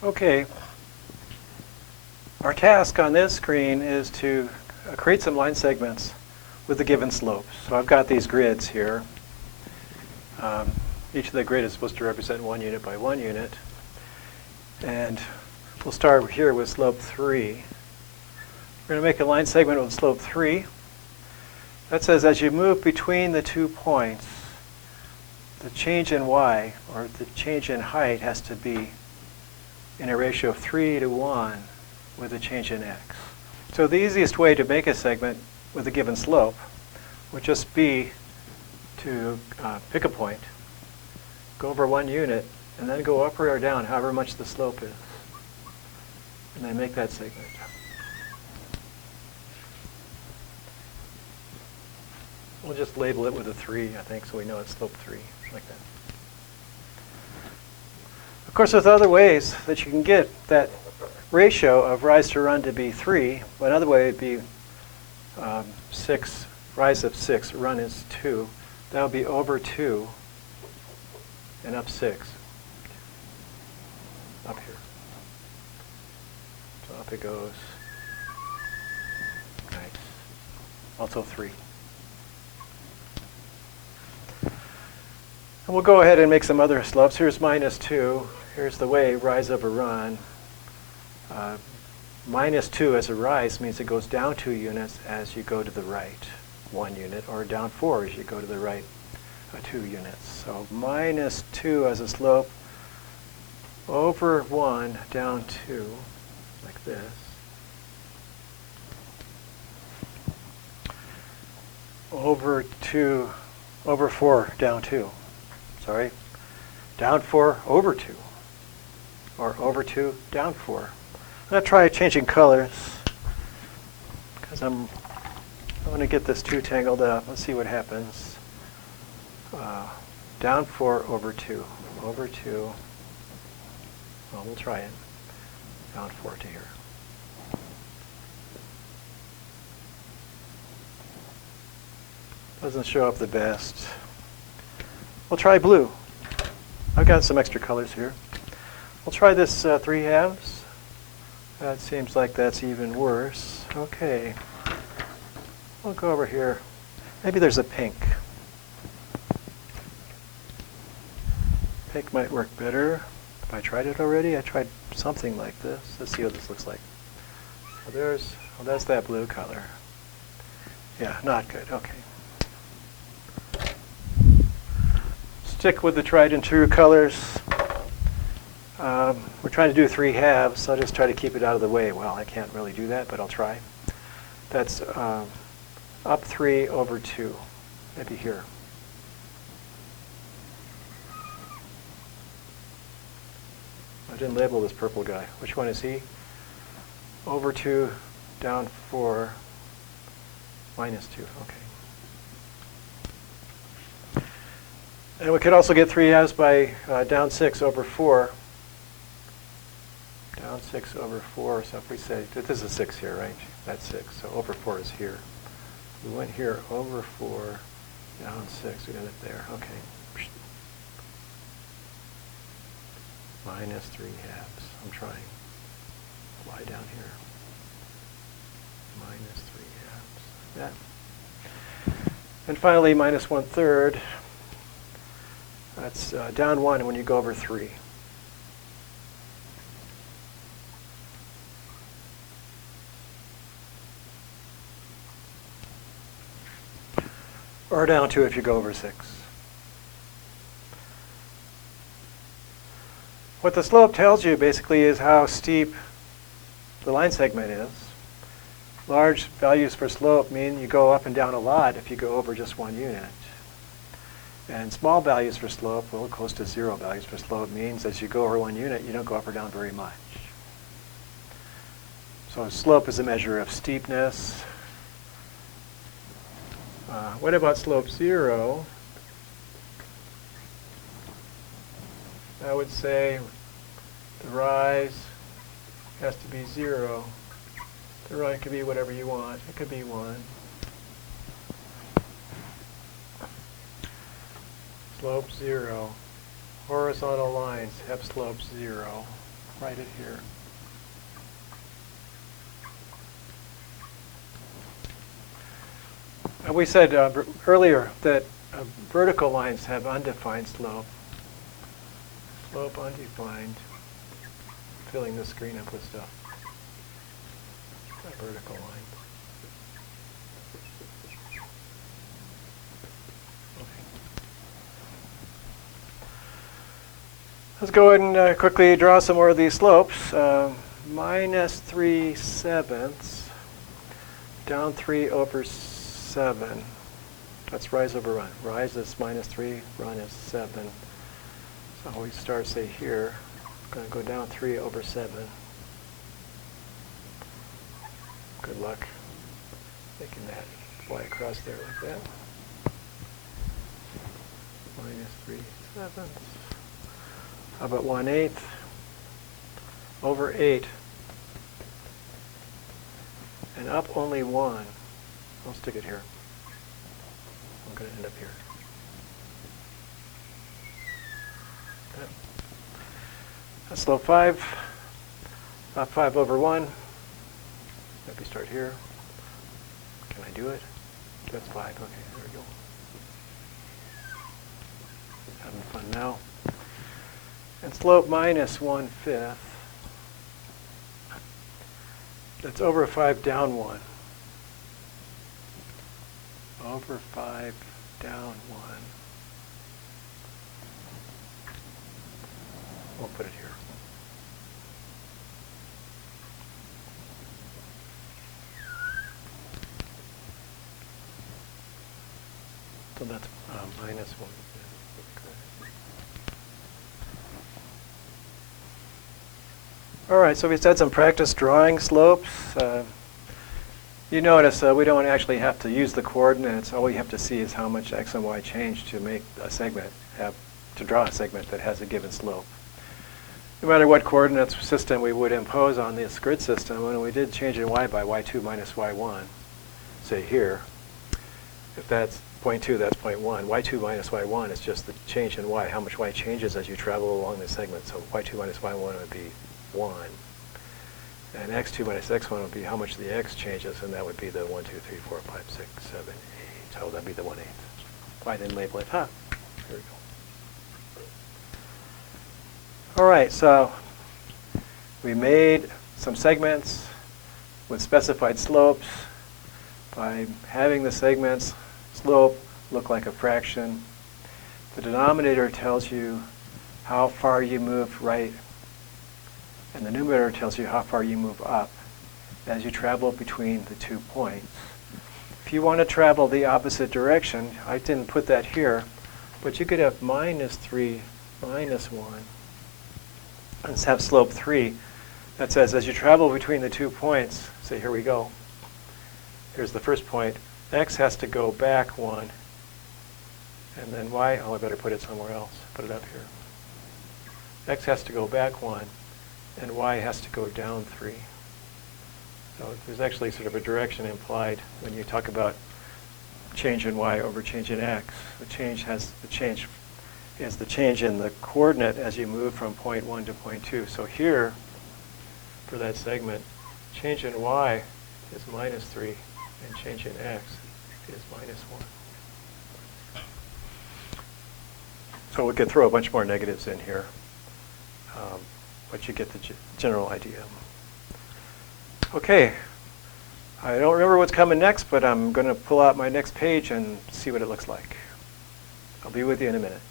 Okay, our task on this screen is to create some line segments with the given slopes. So I've got these grids here. Each of the grid is supposed to represent 1 unit by 1 unit. And we'll start here with slope 3. We're going to make a line segment with slope 3. That says as you move between the 2 points, the change in y, or the change in height, has to be in a ratio of 3 to 1 with the change in x. So the easiest way to make a segment with a given slope would just be to pick a point, go over 1 unit, and then go up or down however much the slope is, and then make that segment. We'll just label it with a 3, I think, so we know it's slope 3, like that. Of course, there's other ways that you can get that ratio of rise to run to be 3. Another way would be 6, rise of 6, run is 2. That would be over 2 and up 6. Up here. So up it goes. Nice. Also 3. And we'll go ahead and make some other slopes. Here's minus 2. Here's the way rise over run. Minus 2 as a rise means it goes down 2 units as you go to the right 1 unit, or down 4 as you go to the right 2 units. So minus 2 as a slope over 1 down 2, like this. Over 2, over 4 down 2. Sorry, down 4 over 2, or over 2 down 4. I'm going to try changing colors because I want to get this 2 tangled up. Let's see what happens. Down 4 over 2, over 2. Well, we'll try it. Down 4 to here. Doesn't show up the best. We'll try blue. I've got some extra colors here. We'll try this 3/2. That seems like that's even worse. Okay. We'll go over here. Maybe there's a pink. Pink might work better. Have I tried it already? I tried something like this. Let's see what this looks like. So that's that blue color. Yeah, not good. Okay. Stick with the tried and true colors. We're trying to do 3/2, so I'll just try to keep it out of the way. Well, I can't really do that, but I'll try. That's up 3 over 2, maybe here. I didn't label this purple guy. Which one is he? Over 2, down 4, minus 2. Okay. And we could also get 3/2 by down 6 over 4. Down 6 over 4. So if we say, this is 6 here, right? That's 6. So over 4 is here. We went here over 4, down 6. We got it there. Okay. Minus 3/2. I'm trying. Lie down here. Minus 3/2. Yeah. And finally, minus 1/3. That's down 1 when you go over 3. Or down 2 if you go over 6. What the slope tells you basically is how steep the line segment is. Large values for slope mean you go up and down a lot if you go over just 1 unit. And small values for slope, well, close to 0 values for slope, means as you go over 1 unit, you don't go up or down very much. So slope is a measure of steepness. What about slope 0? I would say the rise has to be 0. The rise could be whatever you want. It could be 1. Slope 0. Horizontal lines have slope 0. write it here. We said earlier that vertical lines have undefined slope. Slope undefined. Filling the screen up with stuff. A vertical line. Let's go ahead and quickly draw some more of these slopes. Minus 3/7 down 3 over 7. That's rise over run. Rise is minus 3, run is 7. So we start, say, here. It's going to go down 3 over 7. Good luck making that fly across there like that. Minus 3/7. How about 1/8 over 8? And up only 1. I'll stick it here. I'm going to end up here. Okay. That's slope 5. About 5 over 1. Maybe start here. Can I do it? That's 5. Okay, there we go. Having fun now. And slope minus 1/5. That's over 5 down 1. Over 5 down 1. We'll put it here. So that's minus 1. All right, so we had some practice drawing slopes. You notice we don't actually have to use the coordinates. All we have to see is how much x and y change to make a segment, to draw a segment that has a given slope. No matter what coordinate system we would impose on this grid system, when we did change in y by y2 minus y1, say here, if that's 0.2, that's 0.1. y2 minus y1 is just the change in y, how much y changes as you travel along the segment. So y2 minus y1 would be 1. And x2 minus x1 would be how much the x changes, and that would be the 1, 2, 3, 4, 5, 6, 7, 8. So that'd be the 1/8. Why then label it? Here we go. All right, so we made some segments with specified slopes by having the segments slope look like a fraction. The denominator tells you how far you moved right, and the numerator tells you how far you move up as you travel between the 2 points. If you want to travel the opposite direction, I didn't put that here, but you could have minus 3, minus 1, and have slope 3 that says as you travel between the 2 points, say here we go, here's the first point, x has to go back 1, and then y, oh I better put it somewhere else, put it up here. X has to go back 1, and y has to go down 3. So there's actually sort of a direction implied when you talk about change in y over change in x. The change is the change in the coordinate as you move from point 1 to point 2. So here, for that segment, change in y is minus 3, and change in x is minus 1. So we could throw a bunch more negatives in here. But you get the general idea. Okay, I don't remember what's coming next, but I'm going to pull out my next page and see what it looks like. I'll be with you in a minute.